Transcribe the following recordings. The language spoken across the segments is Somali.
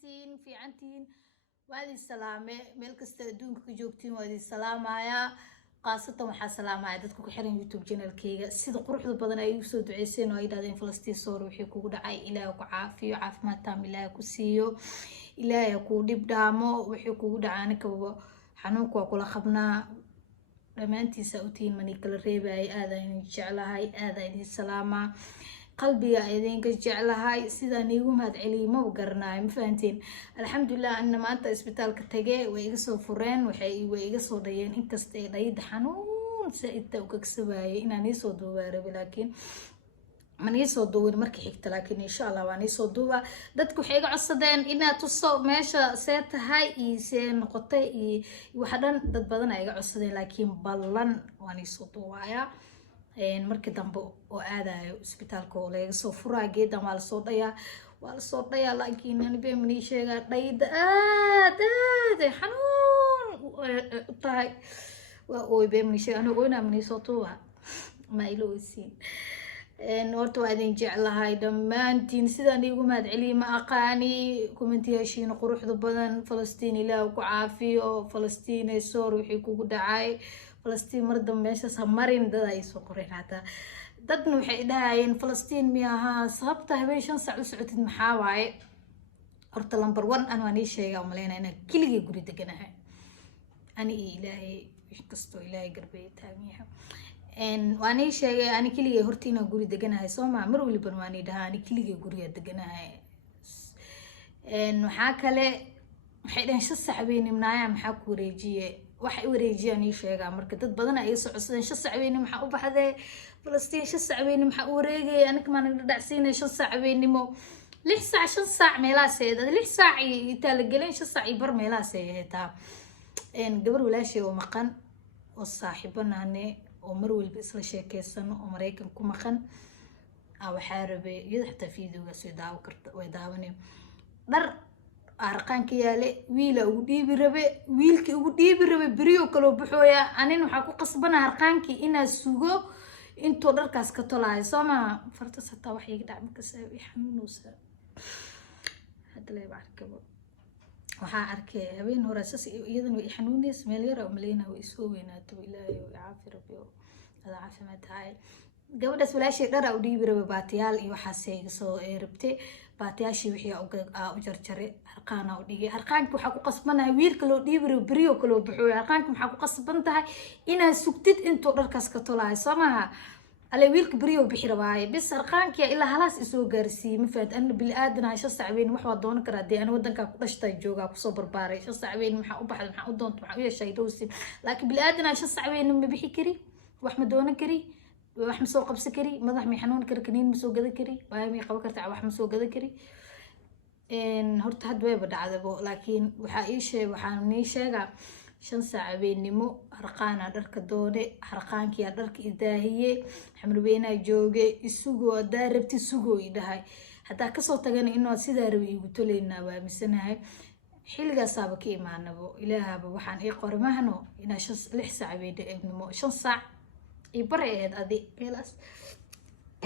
سيتين في عنتين وهذه السلامة ملك استدونك كجوبتين وهذه السلامة يا قاصة وحا سلامة عددكم كحرين يوتيوب جنال كيغا سيدا قروح دو بدن ايو سو دعيسين وإيدادين فلسطين صور وحي كوغو دعاي إلهي كو عافيو عافمات تام إلهي كو سيو إلهي كو ديب دامو وحي كوغو دعانك حنوك وكولا خبنا dhamaantiisa utiin mani kala reebay aad ayaan jeclahay aad ayaan salaama qalbiga ayaan ka jeclahay sidaan igu mahad celiyo ma garanayo ma fahanteen alxamdulillah anna maanta isbitaalka tagay way iga soo fureen way iga soo dhayeen inkasta ay dhayda xanuun saa'id u kagsabay inaan soo duubaaro laakiin man soo duubin markii xigta laakiin insha Allah waan soo duuba dadku waxay iga codsadeen inaad tuso meesha see tahay see noqotay waxa dhan dad badan ay iga codsadeen laakiin ballan waan soo duubaya markii dambe oo aadayo isbitaalka oo laga soo furaa geedan waa la soo dhayaa laakiin aan beemni sheega dhayda aad xanuun tahay waa oo beemni sheega anigu inaan soo duuba ma iloosin horta waa idin jeclahay dhammaantiin sidaan igu mahad celiyo ma aqaani kumantiyaashiina quruxda badan falastiin ilaahu ku caafiyo falastiin ay soor wixii kugu dhacay falastiin mar dambe meeshaas ha marin dad ay soo qoreen hataa dadna waxay dhahayeen falastiin miyaha sababta habeen 5 saac u socotid maxaa waaye horta number 1 aan waan sheegaa umaleynaa inaan keligay guri deganahay ani ilaahay kastoo ilaahay garbay taamiyaha waan sheegay ani kaliya hortiina guri deganahay Soomaa mar waliba waan dhahaa ani kaliya guriga deganahay waxa kale waxay dhan shasaxbeeni mnaaya maxaa ku wareejiyay waxa wareejiyay ani sheegaa marka dad badan ay soo codsadeen shasaxbeeni maxaa u baxday Falastiin shasaxbeeni maxaa u wareegay aniga maan dhacsiinay shasaxbeenimo 6 saac 5 saac meelaasay 6 saac inta la galeen 5 saac bar meelaasay heetaa gabar walaashay oo maqan oo saaxiibanaane oo mar walba isla sheekeysano oo Mareykan ku maqan waxa rabay iyada xitaa fiidiyowga soo daawo karta way daawanay dhar arqaanka yaale wiila ugu dhiibi rabe bariyo kala buxooya anin waxa ku qasbanaa arqaankii inaa sugo intuu dharkaas ka tolaayo Soomaa farta sataa wax iga dhac marka saabi xanuunaysa hadda la barkabo waxa arkay habeen hore iyadana way xanuunays meel yar oo maleena way soo weynaato ilaahay oo caafi rabbiyo hada caafimaad tahay gabadhaas walaashay dhar u dhiibi rabay baatiyaal iyo waxa seega soo rabtay baatiyaashii wixii u jarjare harqaana u dhigay harqaanka waxa ku qasbanahay wiilka loo dhiibi rabay bariyo kala buxooy harqaanka waxa ku qasban tahay inaad sugtid intuu dharkaas ka tolaayo Soomaa على ويلك بريو بحرواي بس أرقانك يا إلا خلاص إسوق جارسي مفاد أنا بالآدنا عايش صعبين وحوى دون كردي أنا ودن كقدش تيجوجا كصبر باري شو صعبين محا أبحر محا أدون محا ويا شيء دوسي لكن بالآدنا عايش صعبين ما بيحي كري وأحمد دون كري وأحمد سوق بسكري مضح ميحنون كركنين مسوق ذا كري وهاي مي قبكر تاع وأحمد مسوق ذا كري إن هرت هاد وين بدأ عذبه لكن وحايش وحنيشة 5 saac habeenimo harqaan dharka doone harqaankii dharka idaahiye xamrubeena jooge isugo daarabti sugo idahay hadaa ka soo tagana inoo sida rabi igu toleynaa waa misanahay xilligaas aaba ka imaanabo ilaahaba waxaan ii qormahno ina 6 saac habeenimo 5 saac ii bareed adi meelaas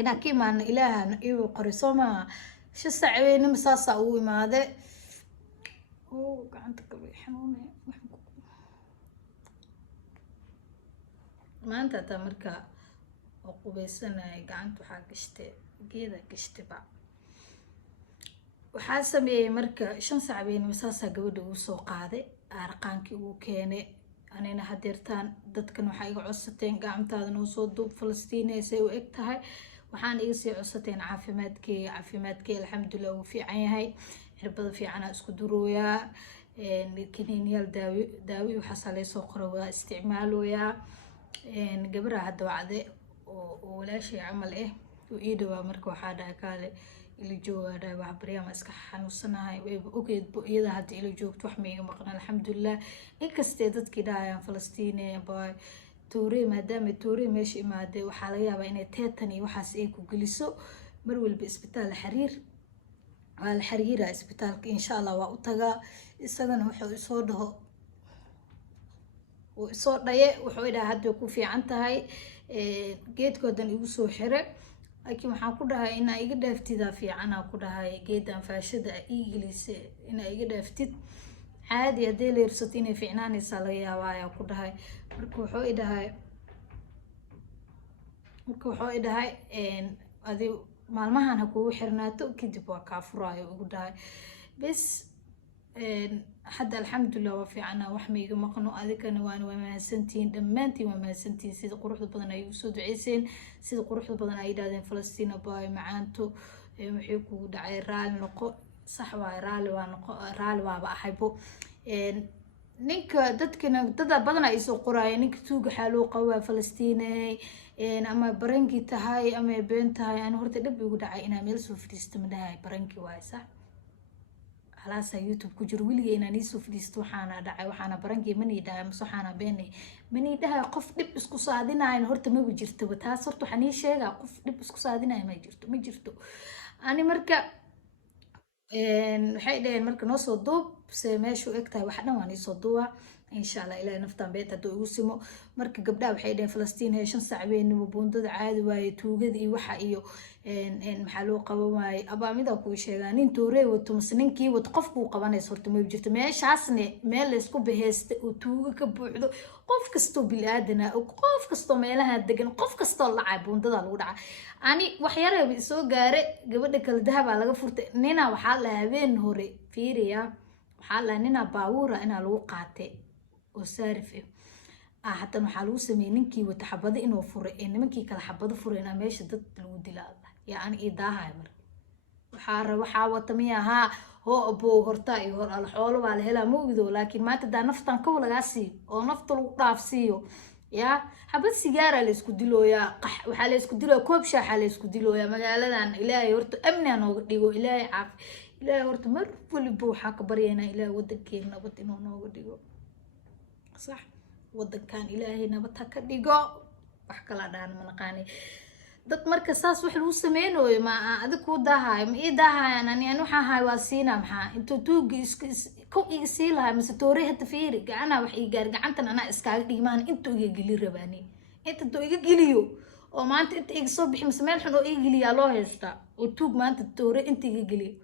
ina ka imaan ilaahana ii qorisooma 6 saac habeenimo saasa uu imaade oo gacanta ka xanuunay maanta ta marka oo qubaysanay gacanta waxa gashtay geeda gashtayba waxa sameeyay marka 5 saac habeenimo saasa gabadha uu soo qaaday arqaankii uu keenay anina hadeertaan dadkan waxa iga codsateen gacantaada noo soo duub Falastiin ay u eg tahay waxaan iga sii codsateen caafimaadkii alxamdulillah uu fiican yahay cirbada fiican isku durooyaa kiniiniyal daawi waxa salay soo qoraa isticmaalooyaa gabadha hadda wacde oo walaashay amal oo ii dhawaa marka waxa dhaca kale ila jooga wax bariyama iska xanuunsanahay way ogeed iyada hadda ila joogto wax ma iga maqan alxamdulillah inkastee dadkii dhaayaan Falastiin bay tuure maadaama tuure meesha imaade waxa laga yaabaa inay teetan iyo waxaas ay ku geliso mar walba isbitaal xariira isbitaalka insha Allah waa u tagaa isagana wuxuu soo dhaho soo dhaye wuxuu ilaa hadda ku fiican tahay geedkoodan igu soo xire laakiin waxaan ku dhahay inaa iga dhaaftida fiicana ku dhahay geedan faashada iigilise inaa iga dhaaftid caadi haddii la yarsato inay fiicnaanaysaa laga yaabaa ayaa ku dhahay marka wuxuu i dhahay adi maalmahan ha kugu xirnaato kadib waa kaa furaayo ugu dhahay bes hadda alxamdulilah waa fiicana wax ma iga maqno adigana waana waa mahadsantihiin dhammaantiin waa mahadsantihiin sida quruxda badan ay usoo duceyseen sida quruxda badan ay yidhahdeen Falastiin baay macaanto wixii kugu dhacay raali noqo sax waay raali waaba ahaybo ninka dadkina dada badan ay soo qoraayeen ninka tuuga xaaloo qaba Falastiinay ama baranki tahay ama been tahay aan horta dhib igu dhacay inaan meel soo fadhiisto ma dhahay baranki waay sax halaasa YouTube ku jiro wiliga inaan soo fadhiisto waxaana dhacay waxaana baranki mani dhahay waxaana beenay mani dhahay qof dhib isku saadinayn horta ma jirto taas horta waxaan sheegaa qof dhib isku saadinayn ma jirto ani marka waxay dhaheen marka noo soo duub se meeshu egtahay wax dhan waan soo duuba insha Allah ilaahay naftaan beet haduu igu simo marka gabdhaha waxay dhaheen Falastiin hay 5 saac weynimo buundada caadi waaye tuugada iyo waxa iyo maxaa loo qaban waaye abaamida ku sheegaa nin toorey wato masninkii wad qofku qabanayso horta ma jirto meeshaasne meel la isku baheysta oo tuuga ka buuxdo qof kasto bilaadana oo qof kasto meelaha degan qof kasto lacay buundada lagu dhaca ani wax yar ay soo gaare gabadha kala dahab laga furtay nina waxa la habeen hore fiiriya waxa la nina baawura ina lagu qaatay oo saarif hatta waxa lagu sameeyay ninkii wata xabado inuu furay nimankii kala xabado furayna meesha dad lagu dilaa يعني إيداها مر وحاوة مياها هو أبو هرتاي هو الحول وعلى هلا موجودة لكن ما تدا نفطن كولا جاسي أو نفطر وقافسيو يا حبت سيجارة اللي سكدلو يا قح وحالي سكدلو كوبشة حالي سكدلو يا مجالا إلهي ورت أمني أنا وديجو إلهي عاف إلهي ورت مر فل بو حق برينا إلهي ودك كين نبت إنه نوديجو صح ودك كان إلهي نبت هك ديجو بحكي لا دان من قاني dad marka saas wax lagu sameeyo ma adig ku dahay ma idahayaan ani waxa ahay waa siina maxaa intuu tuugi ku isi lahay mise toorey hada fiiri gacana wax ii gaar gacantan ana iskaaga dhigmaan intuu iga gili rabaani intuu iga giliyo oo maanta inta iga soo bixi mise meel xun oo iga giliya loo heesta oo tuug maanta toorey inta iga giliyo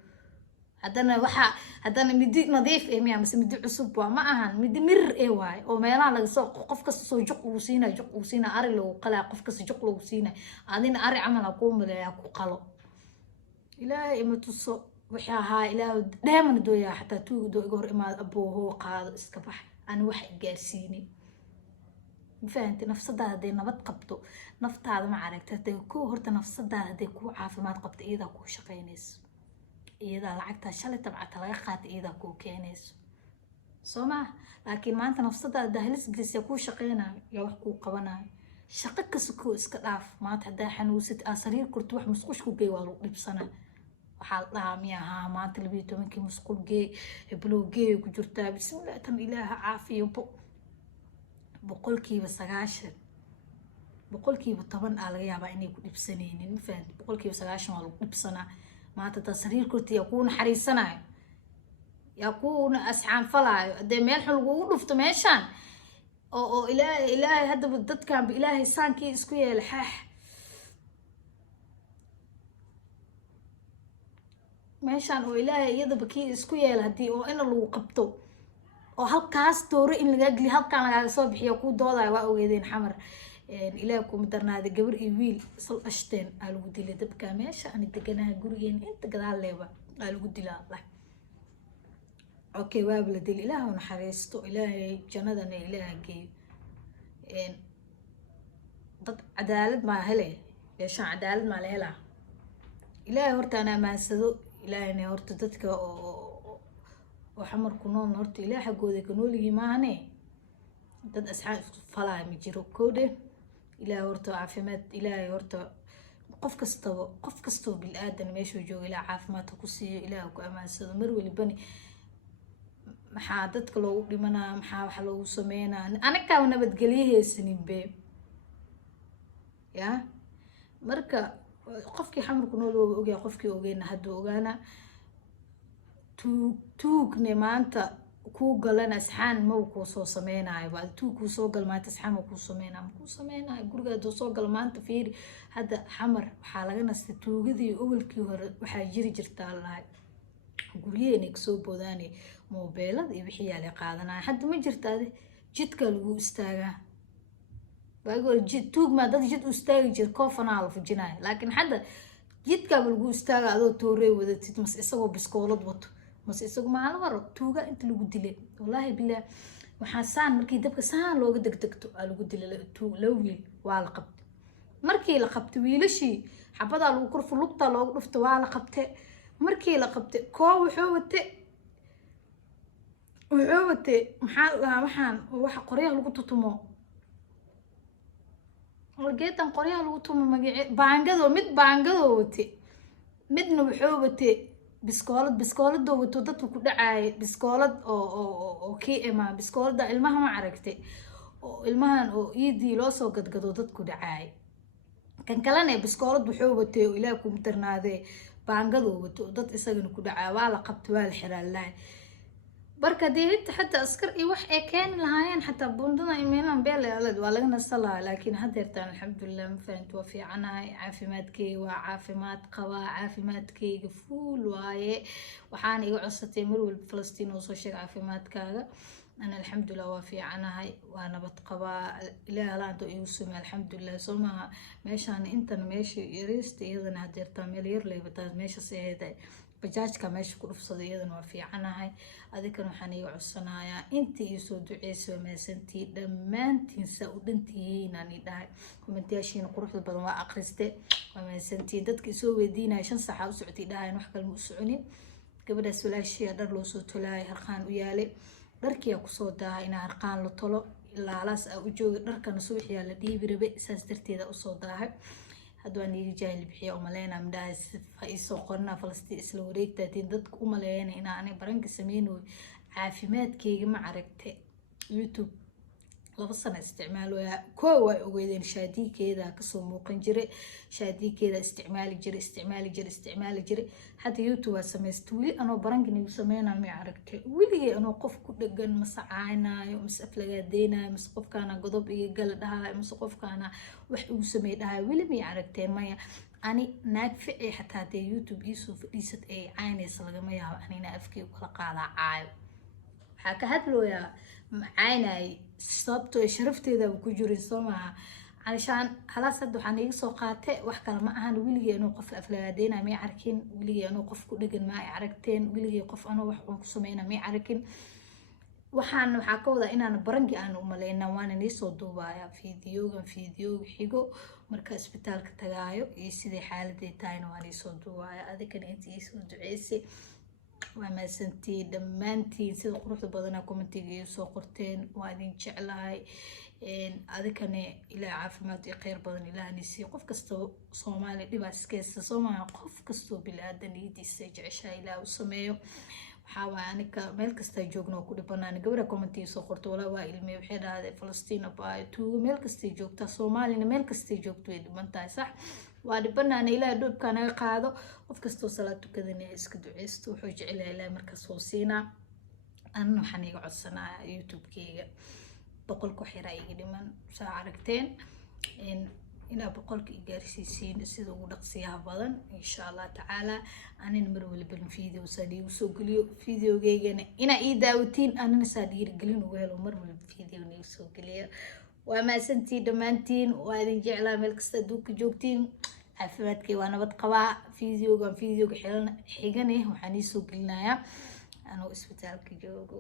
hadana midi nadiif miya mise midi cusub waa ma ahan midi mir waay oo meelaha laga soo qof kasta soo juq uu siina ari loo qalaa qof kasta juq loo siina adina ari amal ku maleeyaa ku qalo ilaahay ma tuso waxa ahaa ilaahay dheeman dooyaa xataa tuug doo iga hor imaad abooho qaado iska bax aan wax gaarsiinay fahanti nafsadaada haday nabad qabto naftaada ma aragtay ku horta nafsadaada haday ku caafimaad qabto iyada ku shaqeynayso iyada lacagta shalay tabcata laga qaatay iyada ku keenayso Soma laakiin maanta nafsadaada halis gelis ku shaqeynaa yaa wax ku qabanayo shaqo kasto iska dhaaf maanta hadaa xanuusid asariir kurtu wax musqush ku geey waa lagu dhibsana waxa la miyaha maanta 12 musqul geey bloggeey ku jirtaa bismillah tan ilaaha caafiyo boqolkiiba 9 boqolkiiba 10 laga yaabaa inay ku dhibsaneenin ma fahanti boqolkiiba 9 waa lagu dhibsanaa maanta tasariir kurti yaa ku naxariisanayo yaa ku asxaan falaayo hadee meel xul ugu dhufto meeshan oo ilaahay hadda dadkan ilaahay saankii isku yeelay xaax meeshan oo ilaahay iyadaba kii isku yeelay hadii oo in lagu qabto oo halkaas toore in laga geli halkaan laga soo bixiyo ku doodayo waa ogeedeen xamar ilaahay ku madarnaada gabar iyo wiil isla ashteen aa lagu dilay dabka meesha aan deganahay gurigeen inta gadaal leeba aa lagu dilaa Allah okay waa bala dil ilaahay naxariisto ilaahay jannadana ilaahay geeyo dad cadaalad ma helay yeeshaan cadaalad ma leela ilaahay horta ana maansado ilaahayna horta dadka oo xamar ku nool horta ilaahay gooday ka nool yimaane dad asxaab falaa ma jiro koode ilaahay horta caafimaad ilaahay horta qof kasto bil aadan meesha jooga ilaahay caafimaad ku siiyo ilaahay ku amaansado mar walibani maxaa dadka loogu dhimanaa maxaa wax loogu sameeynaa anaga nabadgeliyahaysanin be ya marka qofkii xamarku nool oo ogaa qofkii ogeena haduu ogaana tuugne maanta kuu galan asxaan ma kuu soo sameynayo waa tuu kuu soo gal maanta asxaan ma kuu sameynayo ma kuu sameynayo guriga hadduu soo gal maanta fiiri hadda xamar waxaa laga nastay tuugadii awalkii hore waxaa jiri jirtaa lahay guryaheena kasoo boodaanay moobeelada iyo wixii yaa la qaadanaya hadda ma jirtaade jidkaa lagu istaagaa baagoo tuug maa dad jid u istaagi jira koofanaa la fujinaya laakiin hadda jidkaaba lagu istaaga adoo toorey wadatid mas isagoo biskoolad wato mas isagu maala hore tuuga inta lagu dilay wallaahi bilaa waxaa saan markii dabka saan looga degdegto aa lagu dilay la wiil waa la qabtay markii la qabtay wiilashii xabadaa lagu kurfu lugtaa loogu dhufta waa la qabtay markii la qabtay koo wuxuu watay maxaa lahaa waxaan waxa qoryaha lagu tutumo geedan qoryaha lagu tumo magace baangado watay midna wuxuu watay biskoolada wato dadku ku dhacay biskoolad oo KM biskoolada ilmaha ma aragtay oo ilmahan oo iidii loo soo gadgado dadku dhacay kan kalena biskoolad wuxuu watay oo ilaa ku darnaade baangado wato dad isagana ku dhacay waa la qabtay waa la xiraalay barka deeynta hatta askar iyo wax ay keen lahaayeen hatta bundada imeelan beel waa laga nasalaa laakiin hadeertaan alxamdulillah ma fahanto waa fiicanahay caafimaadkeyga waa caafimaad qabaa caafimaadkeyga fuul waaye waxaan iga codsatay mar walba Falastiin oo soo sheeg caafimaadkaaga ana alxamdulillah waa fiicanahay waa nabad qabaa ilaahay laanta igu sumay alxamdulillah soomaa meeshaan intan meesha yariista iyadana hadeertaan meel yar leebataa meesha seeday bajaajka meesha ku dhufsaday iyadana waa fiicanahay adikan waxaan iga codsanayaa intii ii soo duceysay maasantii dhammaantiin saa u dhantihiin aan ii dhahay kommentaashiina quruxda badan waa akhristay waa maasantii dadka soo weydiinaya 5 saac u socotay dhahayn wax kale ma u soconin gabadhaas walaashiya dhar loo soo tolaay harqaan u yaalay dharkii ku soo daahay in harqaan la tolo ilaalaas u joogay dharkana suuxiya la dhiibi rabay saas darteeda u soo daahay hadda waan iga jaahil bixiya oo maleena midhaas faiiso qorna Falastiin isla wareegtaatiin dadku u maleeyeen in aan baranka sameeyno caafimaadkeyga ma aragtay YouTube 2 sano isticmaalaya koo way ogeydeen shaadiikeeda ka soo muuqan jiray shaadiikeeda isticmaali jiray hadda YouTube waa sameystay wili anoo baranka nigu sameeyna ma aragtay wili anoo qof ku dhagan masacaanayo aflagaadeena mas qofkaana godob iyo gal dhahay mas qofkaana wax uu sameey dhahay wili ma aragtay maya ani naag ficay hatta de YouTube isoo fadhiisad ay caynaysa laga yaabo anina afkii kala qaada caayo waxa ka hadlooyaa macaynay sababtoo sharafteeda ku jirin Soomaa علشان خلاص هاد waxaan iga soo qaatay wax kale ma ahan wiligii inuu qof aflagaadeena ma arkin wiligii inuu qof ku dhagan ma aragteen wiligii qof anoo wax ku sameeyna ma arkin waxaan waxa ka wada inaan barangi aan u maleeyna waan inii soo duubaya fiidiyooga xigo marka isbitaalka tagaayo iyo sidii xaaladii taayna waan inii soo duubaya adikan intii soo duceysay waa maasantii dhammaantiin sida quruxda badan commentiga soo qorteen waa idin jeclahay adikane ilaa caafimaad iyo khayr badan ilaahani si qof kasto Soomaali dhibaaskiisa Soomaali qof kasto bilaadaniyadiisa jecesha ilaa u sameeyo waxa waa anika meel kasta joogno ku dhibanaan gabadha commentiga soo qorto wala waa ilmay waxay dhahday Falastiin baa tuu meel kasta joogta Soomaalina meel kasta joogto way dhibantahay sax waa dhibanaan ilaa dhubkana qaado qof kasto salaad tukadana iska duceysto wuxuu jecel yahay markaas soo siina anna waxaan iga codsanayaa YouTube-keyga boqolku xira iga dhiman saa aragteen ina boqolka gaarsiisiin sida ugu dhaqsiyaha badan insha Allah taala anina mar walba video sadi u soo galiyo videogeygana ina ii daawatiin anina sadi gelin ugu helo mar walba video ni soo galiyo waa maasantii dhamaantiin waa idin jeclaa meel kasta duuka joogtiin caafimaadkay waa nabad qabaa videoga xigana waxaan ii soo gelinayaa anoo isbitaalka joogo